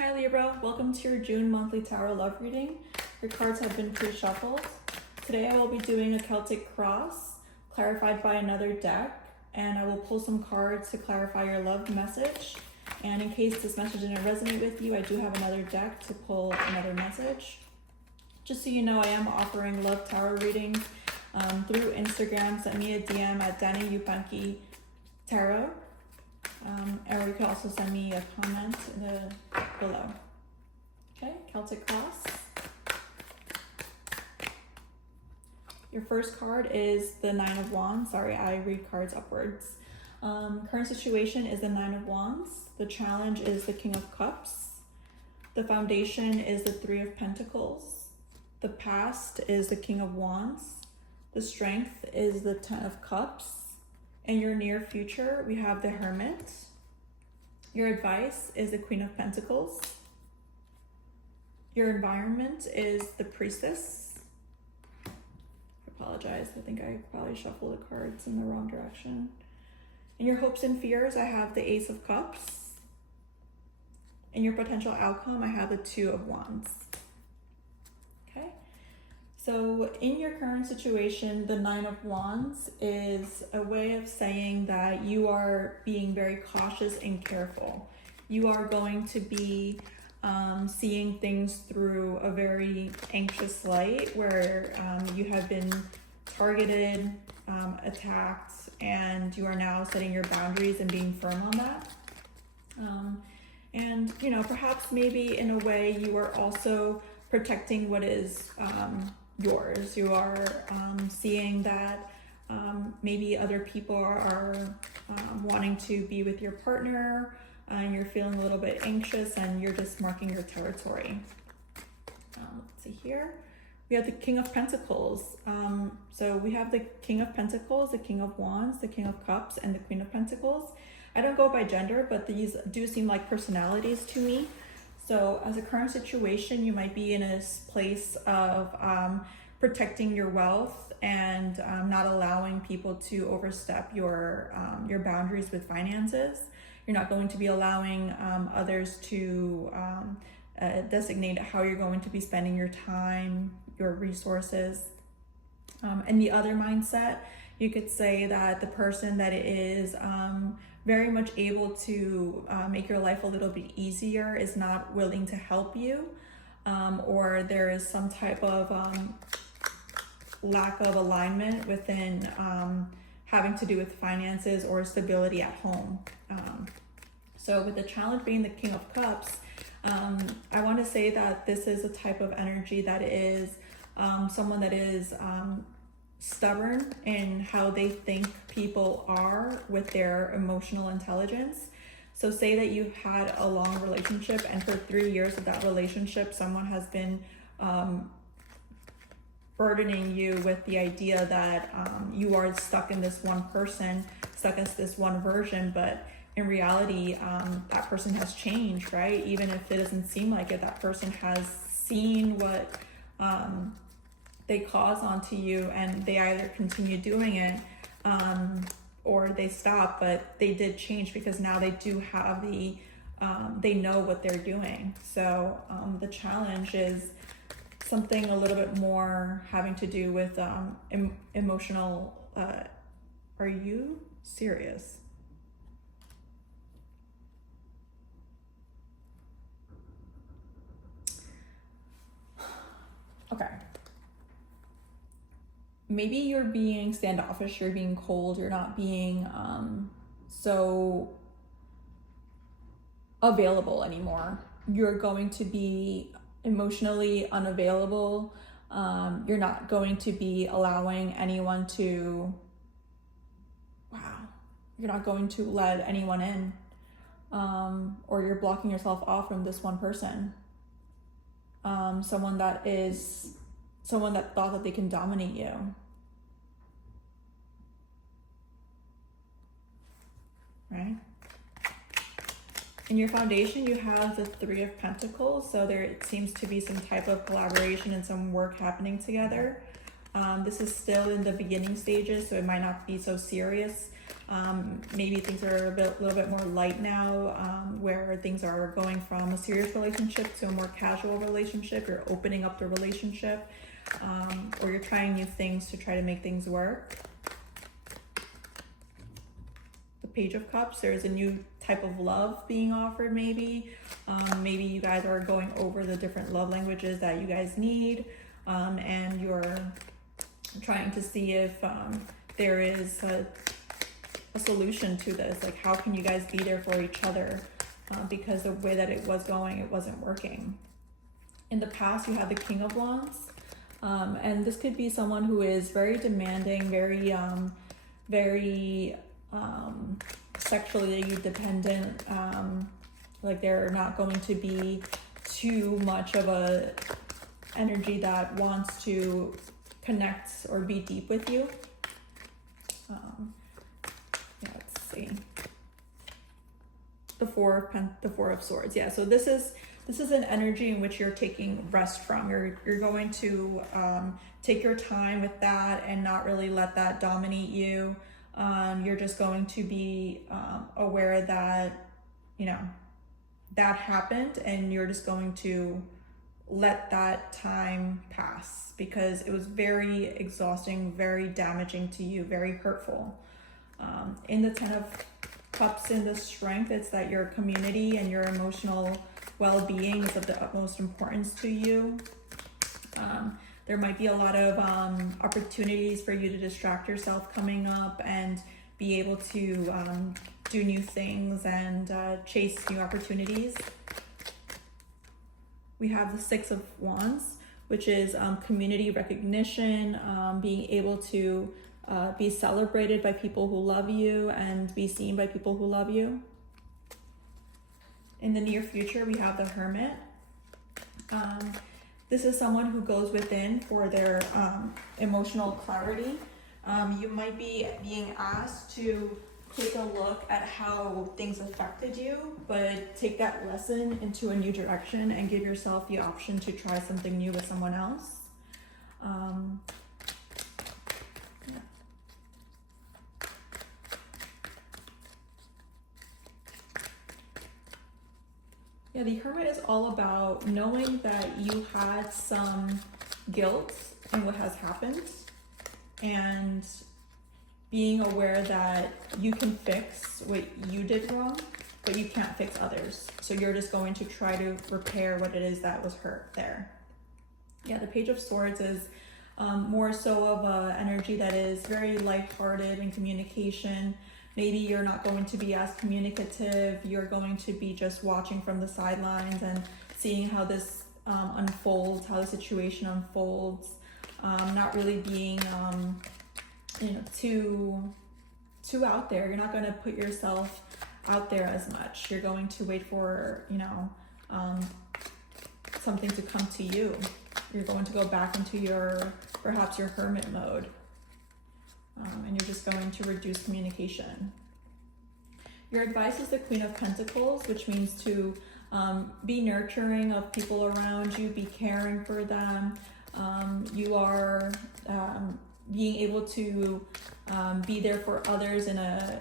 Hi Libra, welcome to your June monthly tarot love reading. Your cards have been pre-shuffled. Today I will be doing a Celtic cross, clarified by another deck, and I will pull some cards to clarify your love message. And in case this message didn't resonate with you, I do have another deck to pull another message. Just so you know, I am offering love tarot readings through Instagram. Send me a DM at Dani Yupanqui Tarot. Or you can also send me a comment below. Okay, Celtic cross. Your first card is the Nine of Wands. Sorry, I read cards upwards. Current situation is the Nine of Wands. The challenge is the King of Cups. The foundation is the Three of Pentacles. The past is the King of Wands. The strength is the Ten of Cups. In your near future, we have the Hermit. Your advice is the Queen of Pentacles. Your environment is the Priestess. I apologize, I think I probably shuffled the cards in the wrong direction. In your hopes and fears, I have the Ace of Cups. In your potential outcome, I have the Two of Wands. Okay. So in your current situation, the Nine of Wands is a way of saying that you are being very cautious and careful. You are going to be seeing things through a very anxious light where you have been targeted, attacked, and you are now setting your boundaries and being firm on that. And, you know, perhaps maybe in a way you are also protecting what is yours. You are seeing that maybe other people are wanting to be with your partner and you're feeling a little bit anxious and you're just marking your territory. Let's see here. We have the King of Pentacles. So we have the King of Pentacles, the King of Wands, the King of Cups, and the Queen of Pentacles. I don't go by gender, but these do seem like personalities to me. So as a current situation, you might be in a place of protecting your wealth and not allowing people to overstep your boundaries with finances. You're not going to be allowing others to designate how you're going to be spending your time, your resources. And the other mindset, you could say that the person that is very much able to make your life a little bit easier is not willing to help you, or there is some type of lack of alignment within having to do with finances or stability at home. So with the challenge being the King of Cups, I want to say that this is a type of energy that is someone that is stubborn in how they think people are with their emotional intelligence. So say that you've had a long relationship and for 3 years of that relationship, someone has been burdening you with the idea that you are stuck in this one person, stuck in this one version, but in reality, that person has changed, right? Even if it doesn't seem like it, that person has seen what they cause onto you and they either continue doing it or they stop, but they did change because now they do have the, they know what they're doing. So the challenge is something a little bit more having to do with emotional, are you serious? Okay. Maybe you're being standoffish, you're being cold, you're not being so available anymore. You're going to be emotionally unavailable. You're not going to be allowing anyone to, you're not going to let anyone in, or you're blocking yourself off from this one person. Someone that thought that they can dominate you. Right? In your foundation, you have the Three of Pentacles. So there seems to be some type of collaboration and some work happening together. This is still in the beginning stages, so it might not be so serious. Maybe things are a little bit more light now, where things are going from a serious relationship to a more casual relationship. You're opening up the relationship, or you're trying new things to try to make things work. The Page of Cups, there's a new type of love being offered maybe. Maybe you guys are going over the different love languages that you guys need, and you're trying to see if there is a solution to this. Like, how can you guys be there for each other? Because the way that it was going, it wasn't working. In the past, you had the King of Wands, and this could be someone who is very demanding, very sexually dependent. Like, they're not going to be too much of a energy that wants to connect or be deep with you. Yeah, let's see. The Four of Swords. Yeah, so this is an energy in which you're taking rest from. You're going to take your time with that and not really let that dominate you. You're just going to be aware that, you know, that happened, and you're just going to let that time pass because it was very exhausting, very damaging to you, very hurtful. In the Ten of Cups, in the Strength, it's that your community and your emotional well-being is of the utmost importance to you. There might be a lot of opportunities for you to distract yourself coming up and be able to do new things and chase new opportunities. We have the Six of Wands, which is community recognition, being able to be celebrated by people who love you and be seen by people who love you. In the near future, we have the Hermit. This is someone who goes within for their emotional clarity. You might be being asked to take a look at how things affected you, but take that lesson into a new direction and give yourself the option to try something new with someone else. Yeah, the Hermit is all about knowing that you had some guilt in what has happened and being aware that you can fix what you did wrong, but you can't fix others. So you're just going to try to repair what it is that was hurt there. Yeah, the Page of Swords is more so of an energy that is very lighthearted in communication. Maybe you're not going to be as communicative. You're going to be just watching from the sidelines and seeing how this unfolds, how the situation unfolds. Not really being, too out there. You're not going to put yourself out there as much. You're going to wait for, something to come to you. You're going to go back into perhaps your hermit mode. And you're just going to reduce communication. Your advice is the Queen of Pentacles, which means to be nurturing of people around you, be caring for them. You are being able to be there for others in a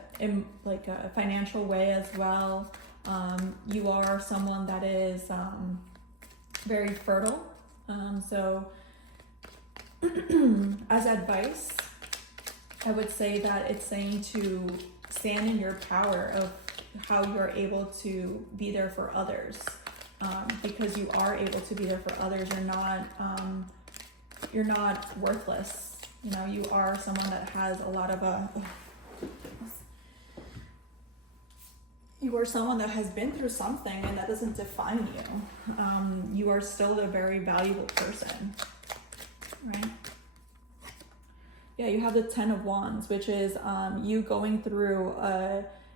financial way as well. You are someone that is very fertile. So as advice, I would say that it's saying to stand in your power of how you're able to be there for others, because you are able to be there for others. You're not worthless. You are someone that has a lot of you are someone that has been through something, and that doesn't define you. You are still a very valuable person, right? Yeah, you have the Ten of Wands, which is you going through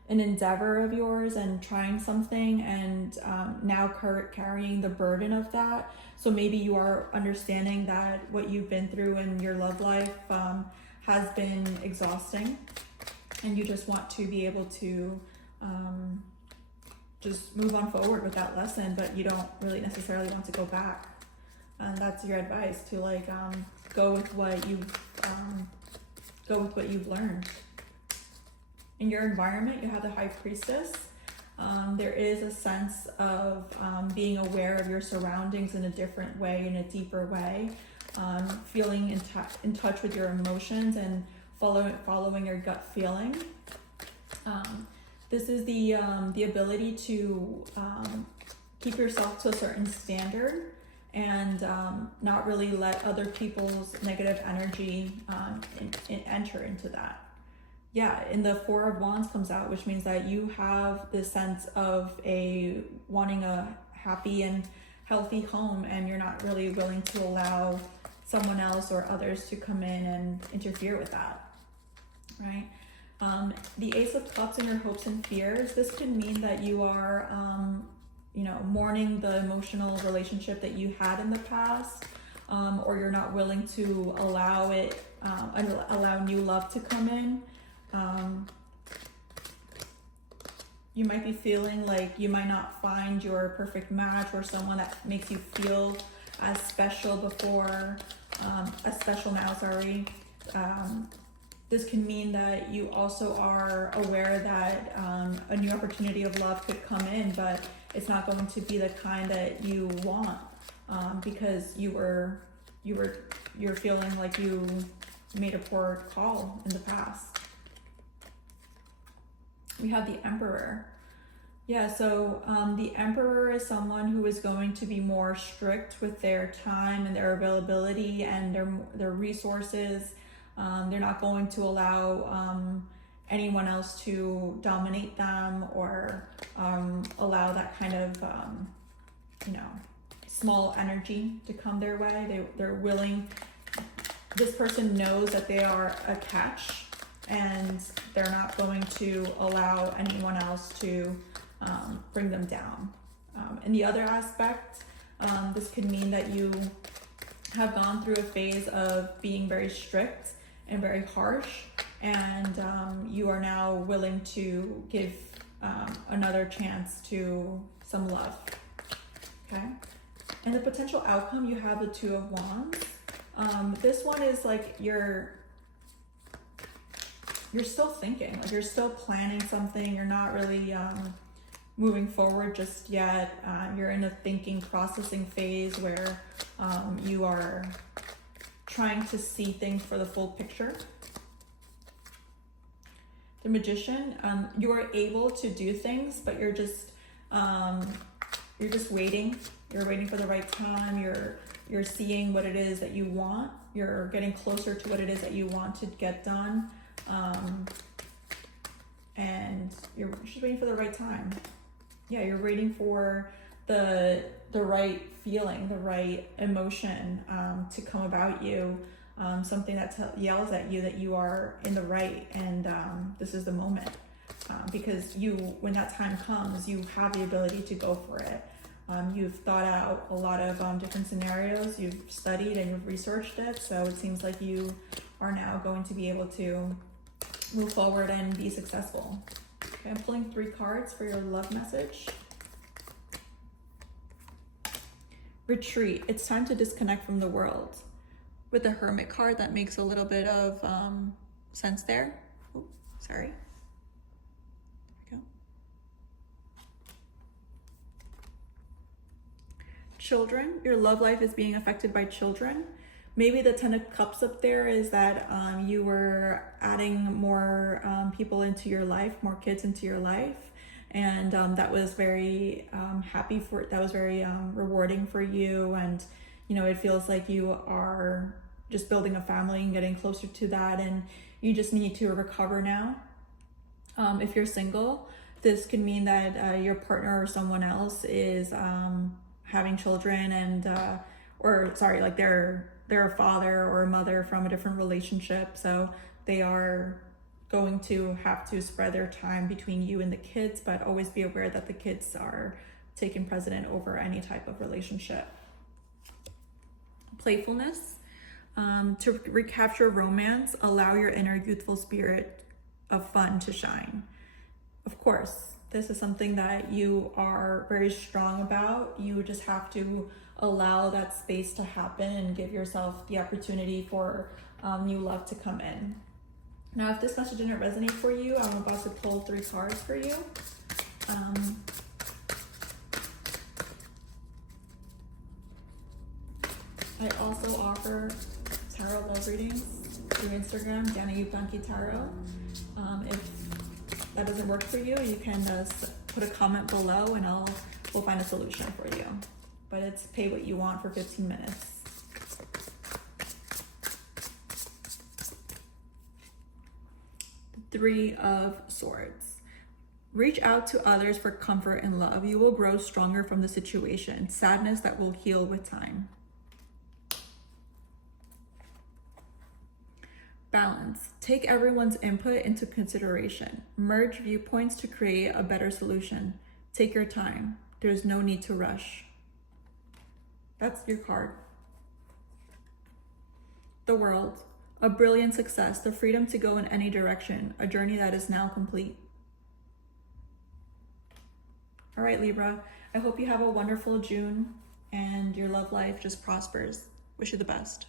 an endeavor of yours and trying something, and now carrying the burden of that. So maybe you are understanding that what you've been through in your love life has been exhausting, and you just want to be able to just move on forward with that lesson, but you don't really necessarily want to go back. And that's your advice, to like go with what you've learned. In your environment, you have the High Priestess. There is a sense of being aware of your surroundings in a different way, in a deeper way, feeling in touch with your emotions and following your gut feeling. This is the ability to keep yourself to a certain standard and not really let other people's negative energy enter into that. Yeah, and the Four of Wands comes out, which means that you have this sense of wanting a happy and healthy home, and you're not really willing to allow someone else or others to come in and interfere with that, right? The Ace of Cups and your hopes and fears. This could mean that you are, mourning the emotional relationship that you had in the past, or you're not willing to allow new love to come in. You might be feeling like you might not find your perfect match or someone that makes you feel as special before, as special now, sorry. This can mean that you also are aware that a new opportunity of love could come in, but it's not going to be the kind that you want, because you're feeling like you made a poor call in the past. We have the Emperor. Yeah, so the Emperor is someone who is going to be more strict with their time and their availability and their resources. They're not going to allow anyone else to dominate them or allow that kind of small energy to come their way. They're willing. This person knows that they are a catch, and they're not going to allow anyone else to bring them down. In the other aspect, this could mean that you have gone through a phase of being very strict and very harsh, and you are now willing to give another chance to some love. Okay, and the potential outcome, you have the Two of Wands. This one is like you're still thinking, like you're still planning something. You're not really moving forward just yet. You're in a thinking, processing phase where you are trying to see things for the full picture. The Magician, you are able to do things, but you're just waiting. You're waiting for the right time. You're seeing what it is that you want. You're getting closer to what it is that you want to get done. And you're just waiting for the right time. Yeah, you're waiting for the right feeling, the right emotion to come about you, something that yells at you that you are in the right, and this is the moment, because when that time comes, you have the ability to go for it. You've thought out a lot of different scenarios, you've studied and you've researched it, so it seems like you are now going to be able to move forward and be successful. Okay, I'm pulling 3 cards for your love message. Retreat. It's time to disconnect from the world. With the Hermit card, that makes a little bit of sense there. Oh, sorry. There we go. Children. Your love life is being affected by children. Maybe the 10 of Cups up there is that you were adding more people into your life, more kids into your life. And that was very rewarding for you. And, it feels like you are just building a family and getting closer to that. And you just need to recover now. If you're single, this could mean that your partner or someone else is having children and, like they're a father or a mother from a different relationship, so they are going to have to spread their time between you and the kids, but always be aware that the kids are taking precedent over any type of relationship. Playfulness. To recapture romance, allow your inner youthful spirit of fun to shine. Of course, This is something that you are very strong about. You just have to allow that space to happen and give yourself the opportunity for new love to come in. Now, if this message didn't resonate for you, I'm about to pull 3 cards for you. I also offer tarot love readings through Instagram, Dani Yupanqui Tarot. If that doesn't work for you, you can just put a comment below and we'll find a solution for you. But it's pay what you want for 15 minutes. The 3 of Swords. Reach out to others for comfort and love. You will grow stronger from the situation. Sadness that will heal with time. Balance. Take everyone's input into consideration. Merge viewpoints to create a better solution. Take your time. There's no need to rush. That's your card. The World. A brilliant success. The freedom to go in any direction. A journey that is now complete. All right, Libra. I hope you have a wonderful June and your love life just prospers. Wish you the best.